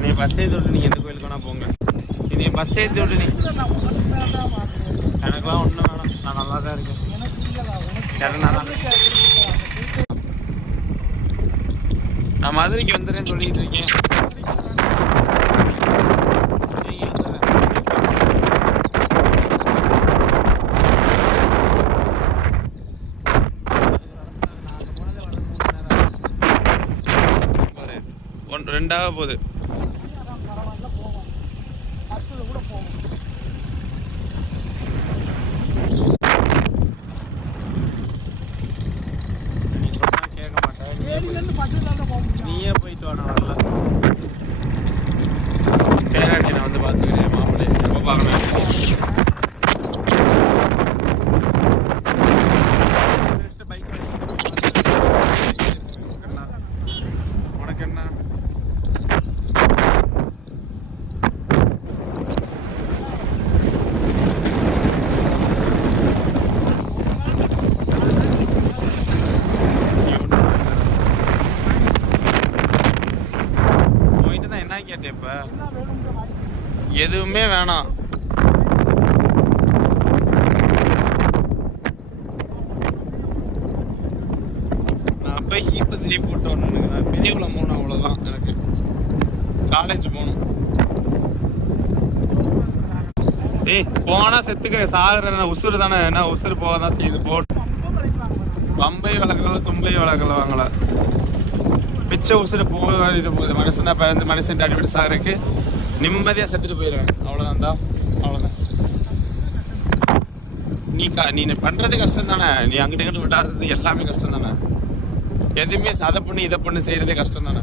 என்னை பஸ் ஏற்றி விட்டு நீங்கள் எந்த கோயிலுக்கு வேணால் போங்க. என்னை பஸ் ஏற்றி விட்டு நீ எனக்குலாம் ஒன்றும் வேணாம். நான் நல்லா தான் இருக்கேன். நான் மதுரைக்கு வந்துடுறேன்னு சொல்லிக்கிட்டு இருக்கேன். ரெண்டாக போகுது. நீயே போயிட்டு வாங்க. வரல கேராட்டி நான் வந்து பார்த்துக்கிறேன். மாப்பிள்ளை எப்போ பார்க்கணும்? உனக்கு என்ன? கேட்டேன். இப்ப எதுவுமே வேணாம். நான் போய் ஹீப்பை திருப்பி போட்டு வரணும். நான் பெரியகுளம் போகணும், அவ்வளோதான். எனக்கு காலேஜ் போகணும். ஏய் போனால் செத்துக்க சாகுற உசுறு தானே. என்ன உசுறு போக தான் செய்யுது. போட்டு பம்பை வளர்க்கல தும்பை வளர்க்கல வாங்கல. பிச்சை உசுறு போயிட்டு போகுது. மனுஷனா பிறந்து மனுஷன் அடிப்படை சாகிறதுக்கு நிம்மதியாக செத்துட்டு போயிடுவேன். அவ்வளோதான் தான். அவ்வளோதான். நீ பண்ணுறது கஷ்டம் தானே. நீ அங்கிட்ட இங்கிட்ட விட்டாதது எல்லாமே கஷ்டம் தானே. எதுவுமே அதை பண்ணி இதை பண்ணி செய்கிறதே கஷ்டம் தானே.